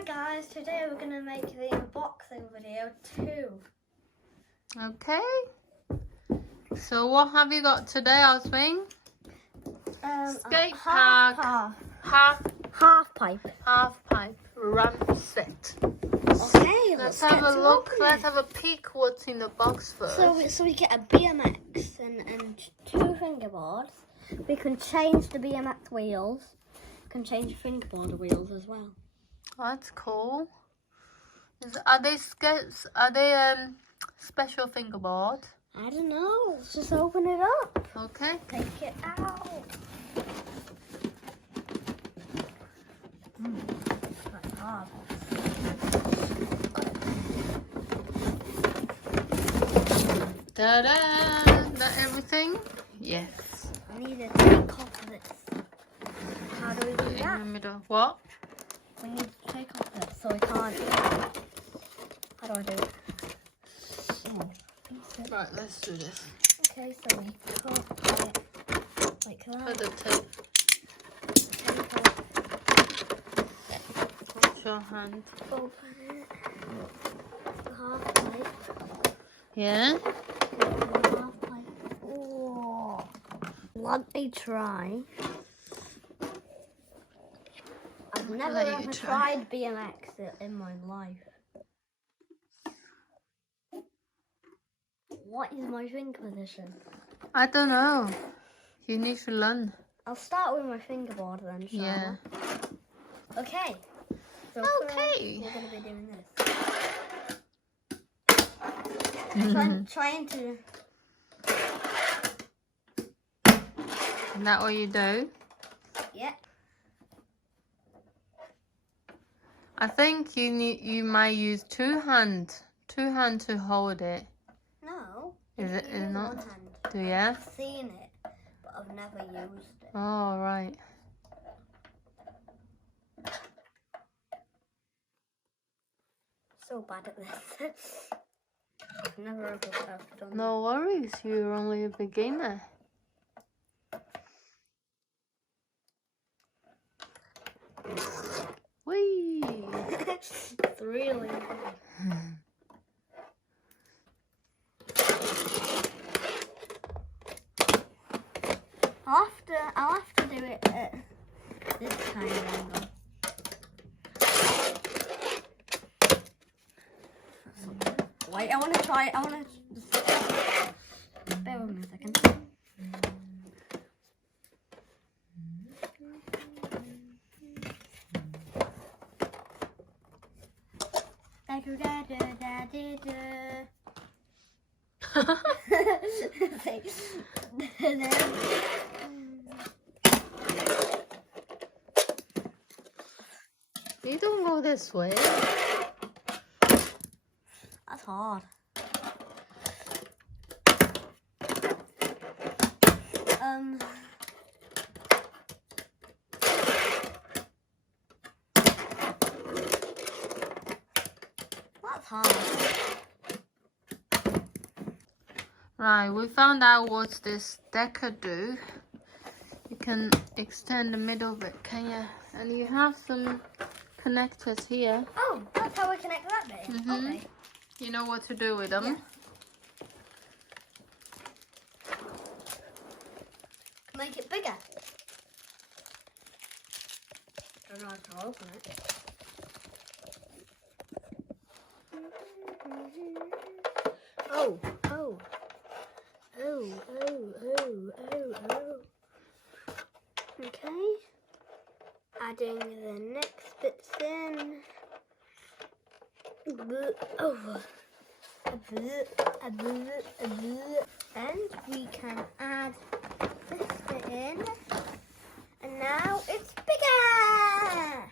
Hi guys, today we're going to make the unboxing video too. Okay. So what have you got today, Oswing? Skate park. Half pipe. Half pipe ramp set. Okay, Let's have a look. Let's have a peek what's in the box first. So we get a BMX and two fingerboards. We can change the BMX wheels. We can change fingerboard wheels as well. That's cool. Are they special fingerboard? I don't know. Let's just open it up. Okay. Take it out. That's hard. Ta-da! Is that everything? Yes. I need to take off this. How do we do In that? the middle. What? We need to take off this so we can't. How do I do it? Right, let's do this. Okay, so we cut it like that. Put the tape. Take it, Watch your hand. open it. Half pipe. Yeah? Half pipe. Oh. Let me try. I've never Let you ever try. tried BMX in my life. What is my finger position? I don't know. You need to learn. I'll start with my fingerboard then, shall Yeah. I? Okay. So Okay. first we're going to be doing this. Trying to... Is that what you do? Yeah. I think you might use two hands to hold it. No. Is it use not? one hand. Do you? I've seen it, but I've never used it. Oh, right. So bad at this. I've never ever done No worries. You're only a beginner. Whee! It's really hard. I'll have to do it at this kind of angle. Wait, I want to try. I want to. Bear with me a second. You don't go this way. That's hard. That's hard. Right, we found out what this decker do. You can extend the middle of it, can you? And you have some connectors here. Oh, that's how I connect that bit. Okay. You know what to do with them. Yeah. Make it bigger. I don't know how to open it. Oh. Okay. Adding the next bits in. And we can add this bit in. And now it's bigger!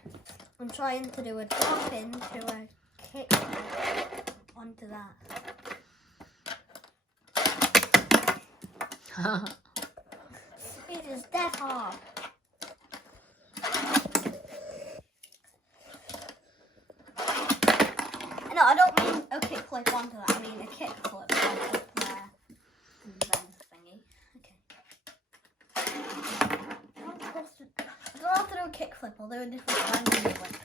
I'm trying to do a drop into a kick onto that. It is that hard. No, I don't mean a kick flip onto that. I mean a kick flip onto there. And then thingy. Okay. I don't have to do a kick flip. I'll do a different random flip.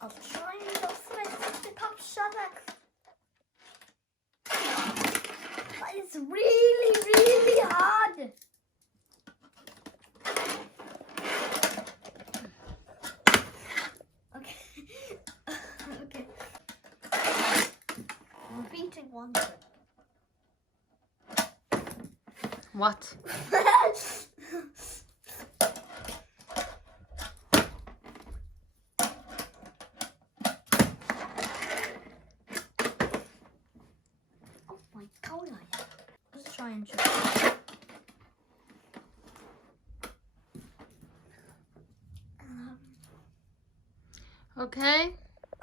I'll one. What? Oh my god. Let's try and show. Okay.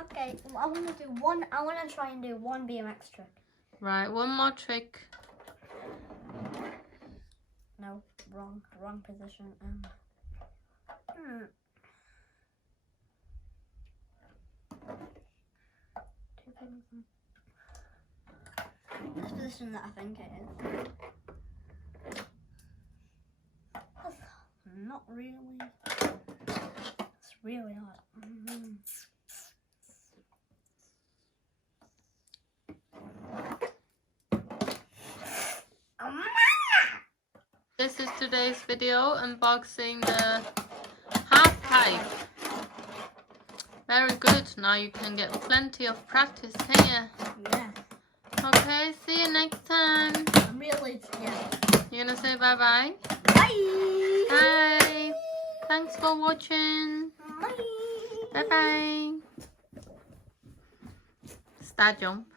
Okay, well, I want to do one. I want to try and do one BMX trick. Right, one more trick. No, wrong position. Two things. This position that I think it is. That's not really. It's really hard. This is today's video unboxing the half pipe. Very good. Now you can get plenty of practice here. Yeah. Okay, see you next time. I'm really scared. You gonna say bye-bye? Bye. Bye. Thanks for watching. Bye. Bye-bye. Star jump.